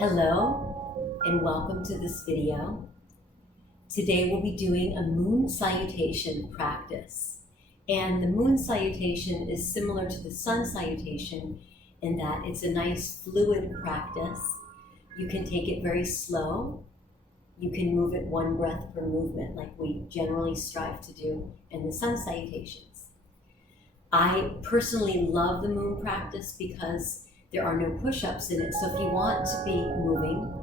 Hello and welcome to this video. Today we'll be doing a Moon Salutation practice. And the Moon Salutation is similar to the Sun Salutation in that it's a nice fluid practice. You can take it very slow. You can move it one breath per movement like we generally strive to do in the Sun Salutations. I personally love the Moon practice because there are no push-ups in it. So if you want to be moving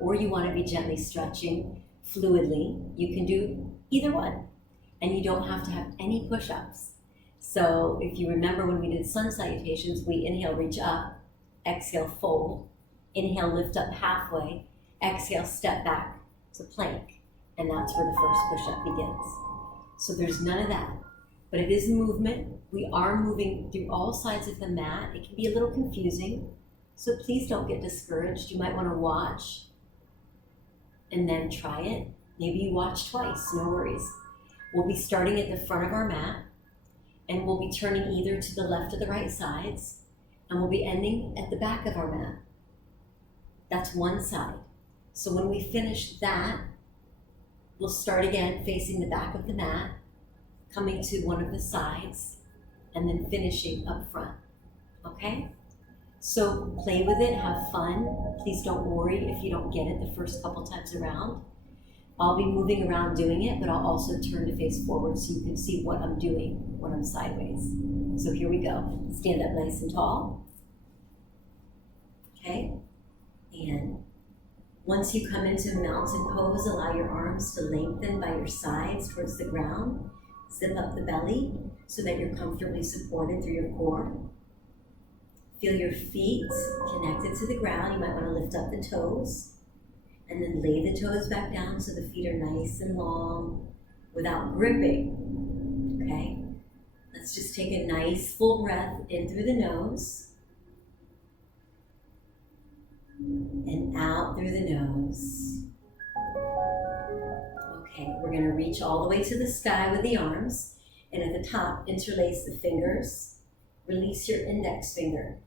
or you want to be gently stretching fluidly, you can do either one. And you don't have to have any push-ups. So if you remember when we did Sun Salutations, we inhale, reach up, exhale, fold, inhale, lift up halfway, exhale, step back to plank. And that's where the first push-up begins. So there's none of that. But it is movement. We are moving through all sides of the mat. It can be a little confusing, so please don't get discouraged. You might want to watch and then try it. Maybe you watch twice, no worries. We'll be starting at the front of our mat, and we'll be turning either to the left or the right sides, and we'll be ending at the back of our mat. That's one side. So when we finish that, we'll start again facing the back of the mat, coming to one of the sides, and then finishing up front, okay? So play with it, have fun. Please don't worry if you don't get it the first couple times around. I'll be moving around doing it, but I'll also turn to face forward so you can see what I'm doing when I'm sideways. So here we go. Stand up nice and tall, okay? And once you come into mountain pose, allow your arms to lengthen by your sides towards the ground. Zip up the belly so that you're comfortably supported through your core. Feel your feet connected to the ground. You might want to lift up the toes and then lay the toes back down so the feet are nice and long without gripping, okay? Let's just take a nice full breath in through the nose and out through the nose. Okay, we're going to reach all the way to the sky with the arms, and at the top, interlace the fingers, release your index finger,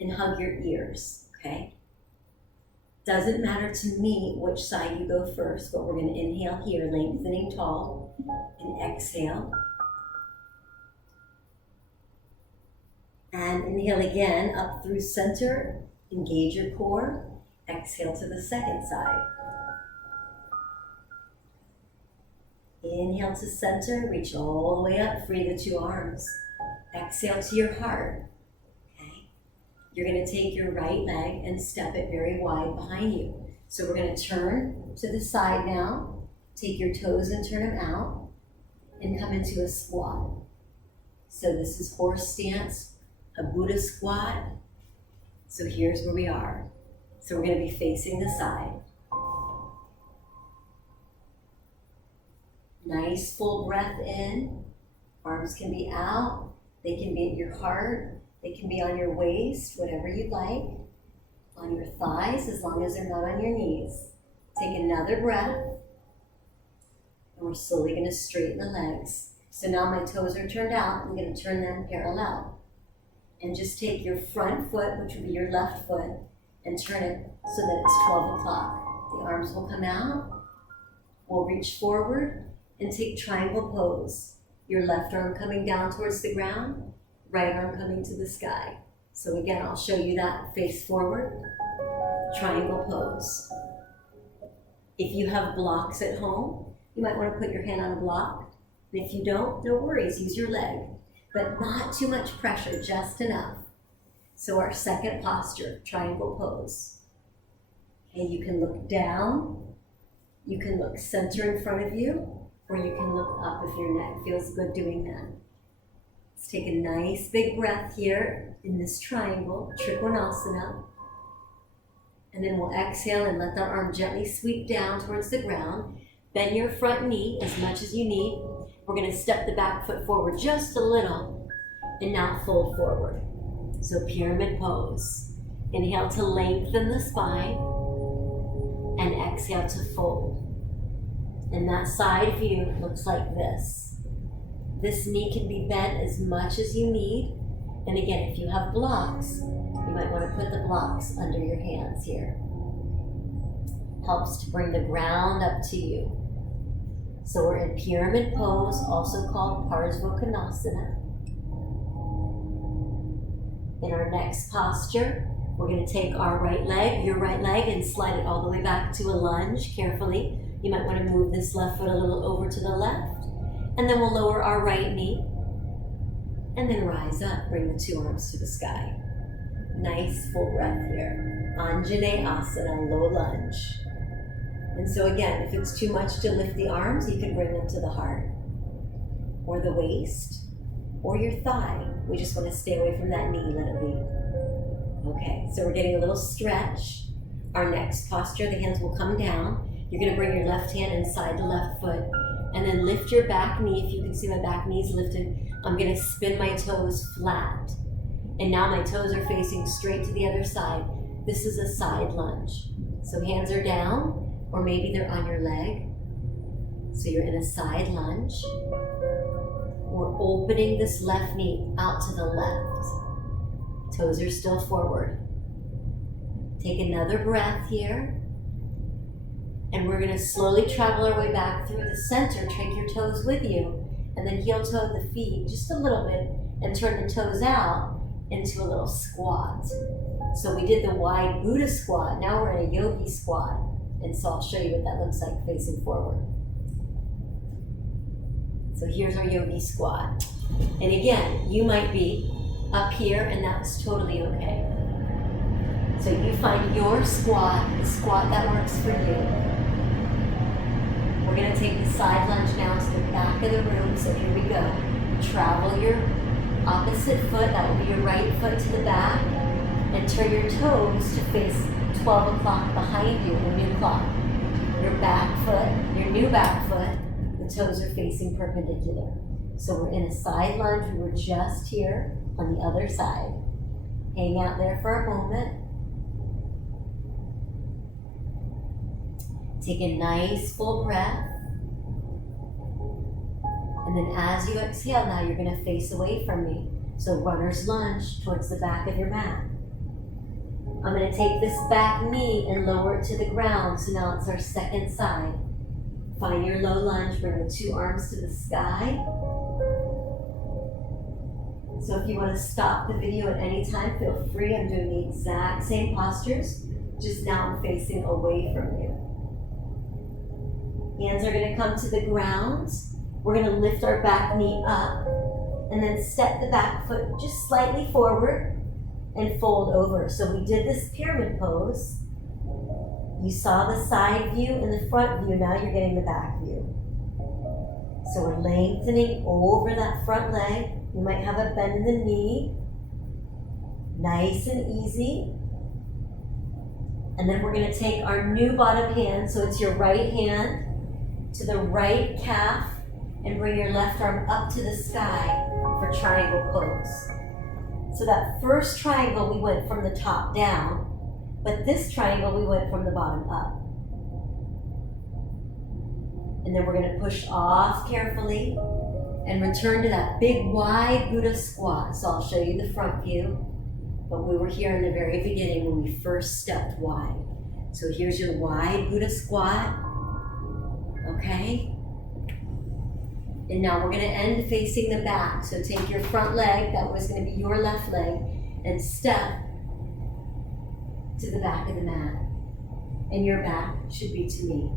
and hug your ears, okay? Doesn't matter to me which side you go first, but we're going to inhale here, lengthening tall, and exhale. And inhale again, up through center, engage your core, exhale to the second side. Inhale to center, reach all the way up, free the two arms. Exhale to your heart, okay? You're gonna take your right leg and step it very wide behind you. So we're gonna turn to the side now, take your toes and turn them out, and come into a squat. So this is horse stance, a Buddha squat. So here's where we are. So we're gonna be facing the side. Nice full breath in. Arms can be out. They can be at your heart. They can be on your waist, whatever you'd like. On your thighs, as long as they're not on your knees. Take another breath. And we're slowly going to straighten the legs. So now my toes are turned out. I'm going to turn them parallel. And just take your front foot, which would be your left foot, and turn it so that it's 12 o'clock. The arms will come out. We'll reach forward and take triangle pose. Your left arm coming down towards the ground, right arm coming to the sky. So again, I'll show you that face forward, triangle pose. If you have blocks at home, you might want to put your hand on a block. And if you don't, no worries, use your leg. But not too much pressure, just enough. So our second posture, triangle pose. Okay, you can look down, you can look center in front of you, or you can look up if your neck feels good doing that. Let's take a nice big breath here in this triangle, Trikonasana. And then we'll exhale and let the arm gently sweep down towards the ground. Bend your front knee as much as you need. We're going to step the back foot forward just a little and now fold forward. So pyramid pose. Inhale to lengthen the spine and exhale to fold. And that side view looks like this. This knee can be bent as much as you need. And again, if you have blocks, you might want to put the blocks under your hands here. helps to bring the ground up to you. So we're in pyramid pose, also called Parsvakonasana. In our next posture, we're going to take our right leg, your right leg, and slide it all the way back to a lunge carefully. You might want to move this left foot a little over to the left. And then we'll lower our right knee. And then rise up, bring the two arms to the sky. Nice full breath here. Anjaneyasana, low lunge. And so again, if it's too much to lift the arms, you can bring them to the heart, or the waist, or your thigh. We just want to stay away from that knee, let it be. Okay, so we're getting a little stretch. Our next posture, the hands will come down. You're going to bring your left hand inside the left foot, and then lift your back knee. If you can see my back knee's lifted, I'm going to spin my toes flat. And now my toes are facing straight to the other side. This is a side lunge. So hands are down, or maybe they're on your leg. So you're in a side lunge. We're opening this left knee out to the left. Toes are still forward. Take another breath here. And we're going to slowly travel our way back through the center. Take your toes with you. And then heel toe the feet just a little bit and turn the toes out into a little squat. So we did the wide Buddha squat. Now we're in a Yogi Squat. And so I'll show you what that looks like facing forward. So here's our Yogi Squat. And again, you might be up here and that's totally okay. So you find your squat, the squat that works for you. We're going to take the side lunge now to the back of the room. So here we go. Travel your opposite foot, that will be your right foot, to the back, and turn your toes to face 12 o'clock behind you, a new clock. Your back foot, your new back foot, the toes are facing perpendicular. So we're in a side lunge. We were just here on the other side. Hang out there for a moment. Take a nice full breath. And then as you exhale, now you're going to face away from me. So runner's lunge towards the back of your mat. I'm going to take this back knee and lower it to the ground. So now it's our second side. Find your low lunge, bring the two arms to the sky. So if you want to stop the video at any time, feel free. I'm doing the exact same postures, just now I'm facing away from you. Hands are going to come to the ground. We're going to lift our back knee up and then step the back foot just slightly forward and fold over. So we did this pyramid pose. You saw the side view and the front view. Now you're getting the back view. So we're lengthening over that front leg. You might have a bend in the knee. Nice and easy. And then we're going to take our new bottom hand. So it's your right hand to the right calf and bring your left arm up to the sky for triangle pose. So that first triangle we went from the top down, but this triangle we went from the bottom up. And then we're going to push off carefully and return to that big wide Buddha squat. So I'll show you the front view, but we were here in the very beginning when we first stepped wide. So here's your wide Buddha squat. Okay? And now we're going to end facing the back. So take your front leg, that was going to be your left leg, and step to the back of the mat. And your back should be to me.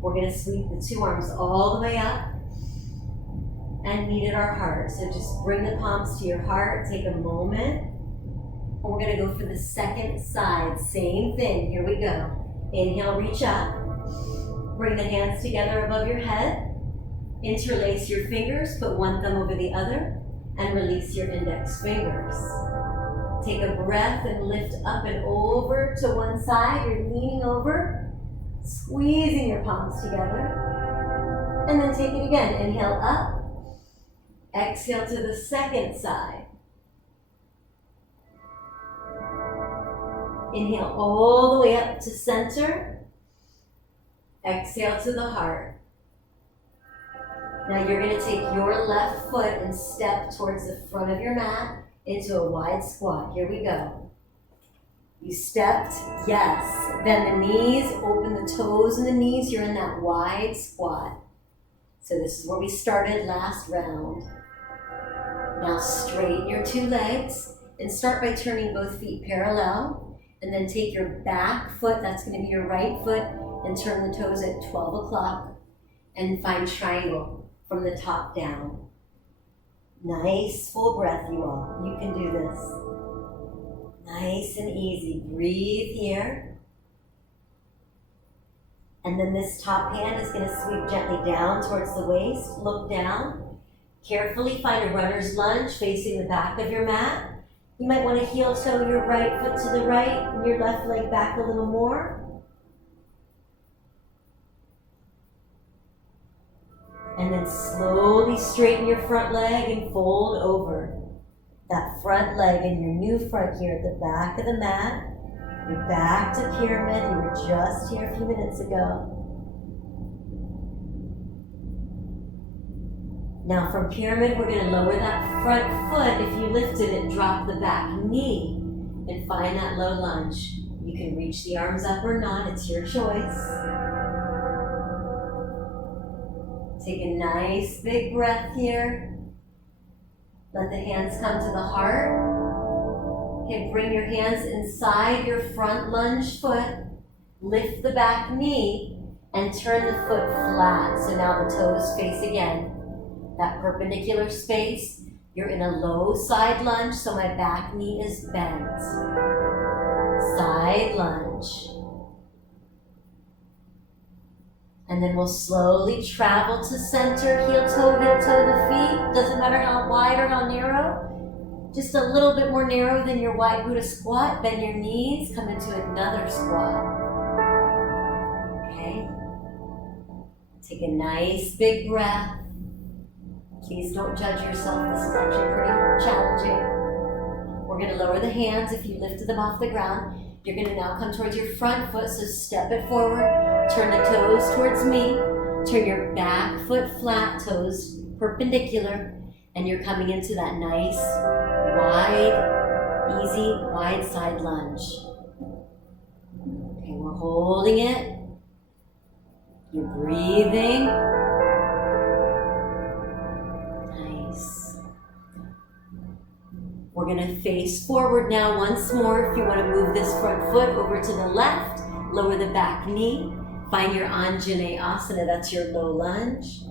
We're going to sweep the two arms all the way up and meet at our heart. So just bring the palms to your heart, take a moment. And we're going to go for the second side. Same thing. Here we go. Inhale, reach up. Bring the hands together above your head. Interlace your fingers, put one thumb over the other, and release your index fingers. Take a breath and lift up and over to one side. You're leaning over, squeezing your palms together. And then take it again. Inhale up. Exhale to the second side. Inhale all the way up to center. Exhale to the heart. Now you're going to take your left foot and step towards the front of your mat into a wide squat. Here we go. You stepped, yes. Bend the knees, open the toes and the knees. You're in that wide squat. So this is where we started last round. Now straighten your two legs and start by turning both feet parallel. And then take your back foot, that's going to be your right foot, and turn the toes at 12 o'clock. And find triangle from the top down. Nice full breath, you all. You can do this. Nice and easy. Breathe here. And then this top hand is going to sweep gently down towards the waist. Look down. Carefully find a runner's lunge facing the back of your mat. You might want to heel toe your right foot to the right and your left leg back a little more. And then slowly straighten your front leg and fold over. That front leg and your new front here at the back of the mat. You're back to pyramid. You were just here a few minutes ago. Now from pyramid, we're going to lower that front foot. If you lifted it, drop the back knee and find that low lunge. You can reach the arms up or not. It's your choice. Take a nice big breath here. Let the hands come to the heart. Okay, bring your hands inside your front lunge foot. Lift the back knee and turn the foot flat. So now the toes face again. That perpendicular space. You're in a low side lunge, so my back knee is bent. Side lunge. And then we'll slowly travel to center, heel toe, hip toe the feet. Doesn't matter how wide or how narrow. Just a little bit more narrow than your wide Buddha squat. Bend your knees, come into another squat. Okay. Take a nice big breath. Please don't judge yourself. This is actually pretty challenging. We're going to lower the hands if you lifted them off the ground. You're going to now come towards your front foot, so step it forward, turn the toes towards me, turn your back foot flat, toes perpendicular, and you're coming into that nice, wide, easy, wide side lunge. Okay, we're holding it. You're breathing. Nice. We're going to face forward now once more. If you want to move this front foot over to the left, lower the back knee. Find your Anjaneyasana, that's your low lunge.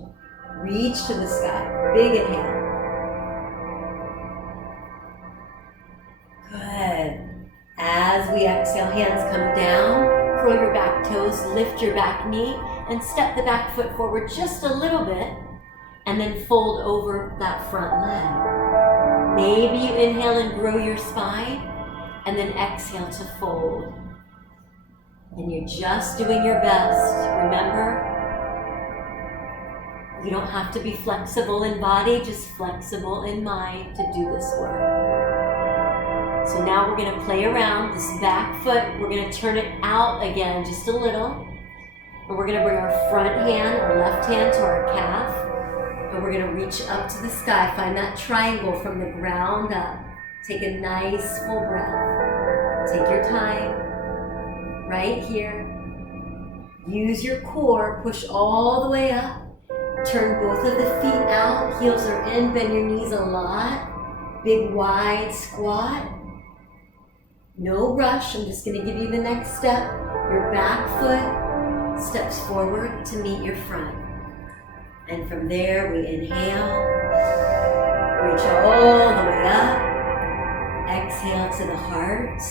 Reach to the sky. Big inhale. Good. As we exhale, hands come down. Curl your back toes, lift your back knee, and step the back foot forward just a little bit, and then fold over that front leg. Maybe you inhale and grow your spine, and then exhale to fold. And you're just doing your best. Remember, you don't have to be flexible in body, just flexible in mind to do this work. So now we're going to play around this back foot. We're going to turn it out again just a little. And we're going to bring our front hand, our left hand to our calf. And we're going to reach up to the sky. Find that triangle from the ground up. Take a nice full breath. Take your time. Right here. Use your core. Push all the way up. Turn both of the feet out. Heels are in. Bend your knees a lot. Big wide squat. No rush. I'm just going to give you the next step. Your back foot steps forward to meet your front. And from there, we inhale, reach all the way up, exhale to the heart.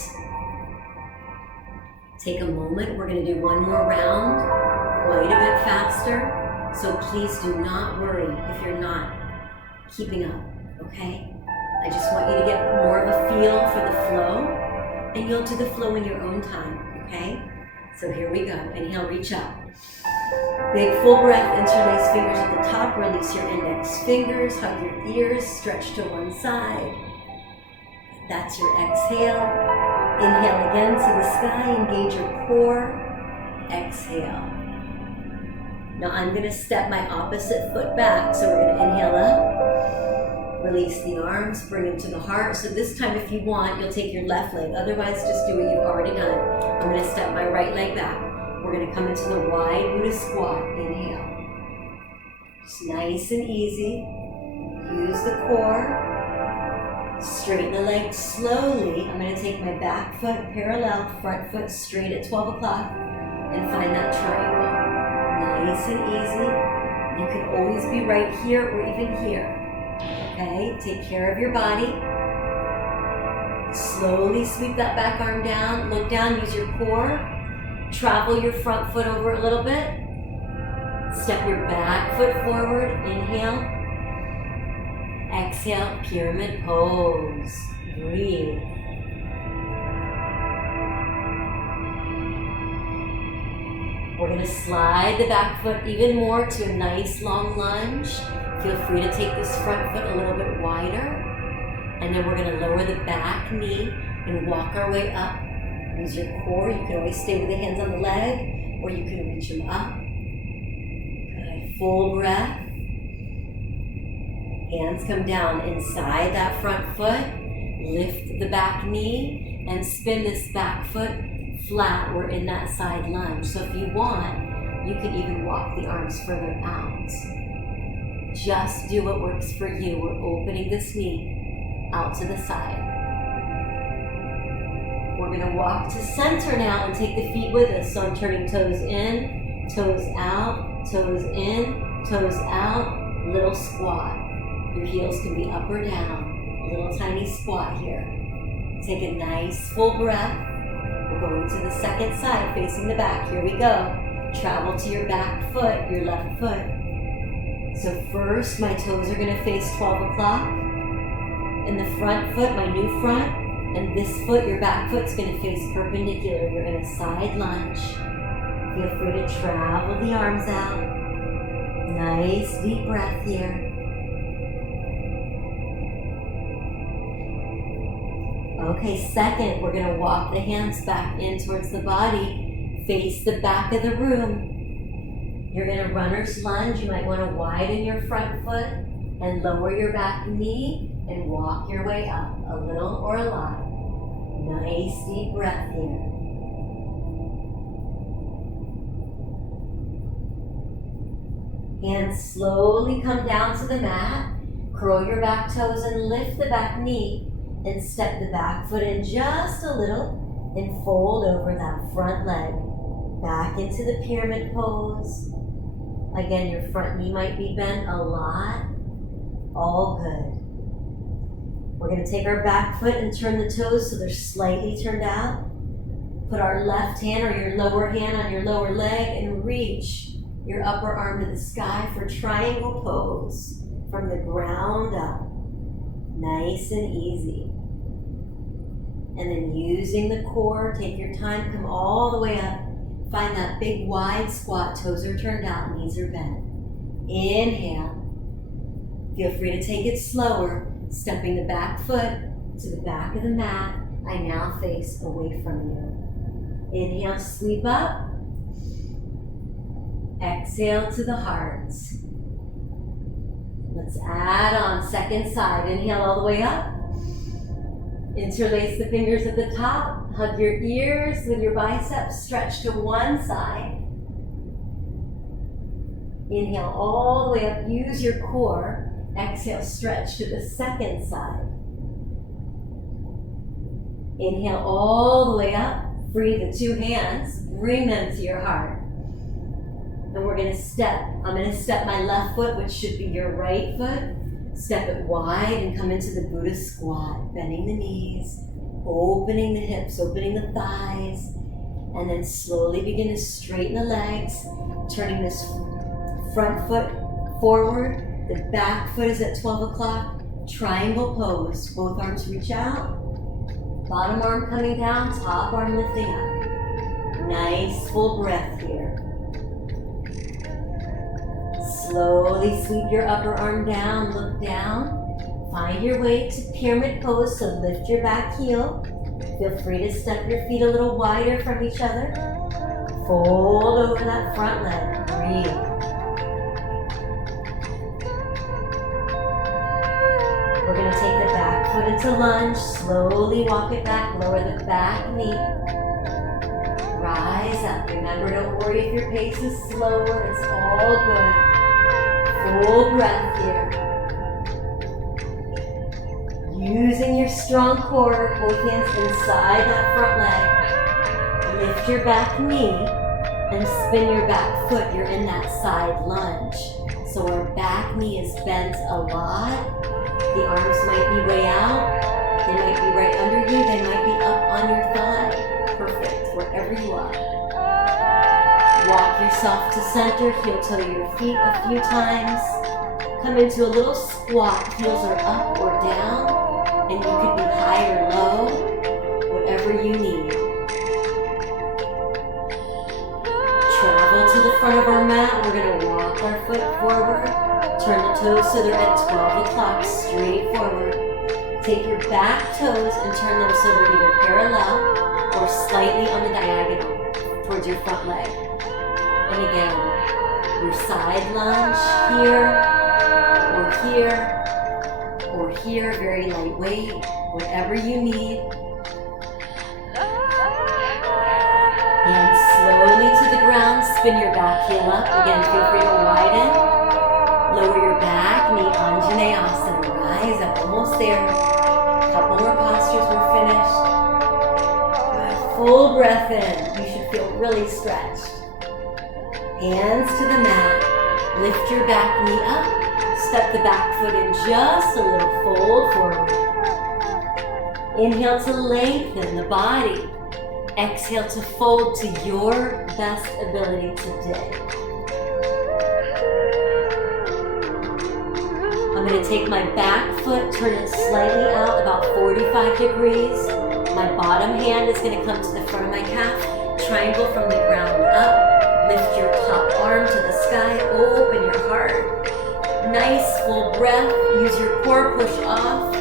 Take a moment, we're going to do one more round, quite a bit faster. So please do not worry if you're not keeping up, okay? I just want you to get more of a feel for the flow, and you'll do the flow in your own time, okay? So here we go, inhale, reach up. Big full breath, interlace fingers at the top, release your index fingers, hug your ears, stretch to one side. That's your exhale. Inhale again to the sky, engage your core. Exhale. Now I'm going to step my opposite foot back, so we're going to inhale up, Release the arms, bring them to the heart. So this time, if you want, you'll take your left leg. Otherwise, just do what you've already done. I'm going to step my right leg back. We're going to come into the wide Buddha squat. Inhale. Just nice and easy. Use the core. Straighten the legs slowly. I'm going to take my back foot parallel, front foot straight at 12 o'clock, and find that triangle. Nice and easy. You can always be right here or even here. Okay, take care of your body. Slowly sweep that back arm down. Look down, use your core. Travel your front foot over a little bit. Step your back foot forward. Inhale. Exhale, pyramid pose. Breathe. We're going to slide the back foot even more to a nice long lunge. Feel free to take this front foot a little bit wider. And then we're going to lower the back knee and walk our way up. Use your core. You can always stay with the hands on the leg, or you can reach them up. Good. Full breath. Hands come down inside that front foot. Lift the back knee and spin this back foot flat. We're in that side lunge. So if you want, you can even walk the arms further out. Just do what works for you. We're opening this knee out to the side. We're going to walk to center now and take the feet with us. So I'm turning toes in, toes out, toes in, toes out, little squat. Your heels can be up or down. A little tiny squat here. Take a nice full breath. We're going to the second side, facing the back. Here we go. Travel to your back foot, your left foot. So first, my toes are going to face 12 o'clock. And the front foot, my new front, and this foot, your back foot's going to face perpendicular. You're in a side lunge. Feel free to travel the arms out. Nice deep breath here. Okay, second, we're going to walk the hands back in towards the body. Face the back of the room. You're in a runner's lunge. You might want to widen your front foot and lower your back knee and walk your way up, a little or a lot. Nice deep breath here. Hands slowly come down to the mat. Curl your back toes and lift the back knee and step the back foot in just a little and fold over that front leg. Back into the pyramid pose. Again, your front knee might be bent a lot. All good. We're going to take our back foot and turn the toes so they're slightly turned out. Put our left hand or your lower hand on your lower leg and reach your upper arm to the sky for triangle pose from the ground up. Nice and easy. And then using the core, take your time, come all the way up. Find that big wide squat, toes are turned out, knees are bent. Inhale. Feel free to take it slower, stepping the back foot to the back of the mat. I now face away from you. Inhale, sweep up. Exhale to the heart. Let's add on, second side. Inhale all the way up. Interlace the fingers at the top. Hug your ears with your biceps. Stretch to one side. Inhale all the way up. Use your core. Exhale, stretch to the second side. Inhale all the way up. Free the two hands. Bring them to your heart. And we're going to step. I'm going to step my left foot, which should be your right foot. Step it wide and come into the Buddha squat. Bending the knees, opening the hips, opening the thighs. And then slowly begin to straighten the legs. Turning this front foot forward. The back foot is at 12 o'clock. Triangle pose. Both arms reach out. Bottom arm coming down, top arm lifting up. Nice full breath here. Slowly sweep your upper arm down, look down. Find your way to pyramid pose, so lift your back heel. Feel free to step your feet a little wider from each other. Fold over that front leg. Breathe. foot into lunge. Slowly walk it back. Lower the back knee. Rise up. Remember, don't worry if your pace is slower. It's all good. Full breath here. Using your strong core, both hands inside that front leg. Lift your back knee and spin your back foot. You're in that side lunge. So our back knee is bent a lot. The arms might be way out. They might be right under you. They might be up on your thigh. Perfect, wherever you are. Walk yourself to center. Heel toe your feet a few times. Come into a little squat. Heels are up or down. And you could be high or low. Whatever you need. Travel to the front of our mat. We're going to walk our foot forward. Turn the toes so they're at 12 o'clock, straight forward. Take your back toes and turn them so they're either parallel or slightly on the diagonal towards your front leg. And again, your side lunge or here, very lightweight, whatever you need. And slowly to the ground, spin your back heel up. Again, feel free to widen. Lower your back, knee Anjaneyasana. Rise up, almost there. Couple more postures, we're finished. Good. Full breath in. You should feel really stretched. Hands to the mat. Lift your back knee up. Step the back foot in just a little. Fold forward. Inhale to lengthen the body. Exhale to fold to your best ability today. I'm going to take my back foot, turn it slightly out, about 45 degrees. My bottom hand is going to come to the front of my calf. Triangle from the ground up. Lift your top arm to the sky. Open your heart. Nice full breath. Use your core, push off.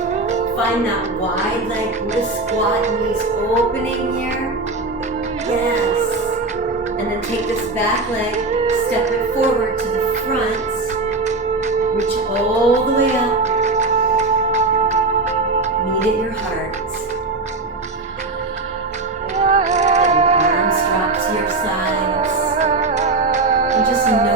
Find that wide leg Buddha squat, knees opening here. Yes. And then take this back leg, step it forward to the front. Reach all the way up. Meet at your heart. Let your arms drop to your sides. And just know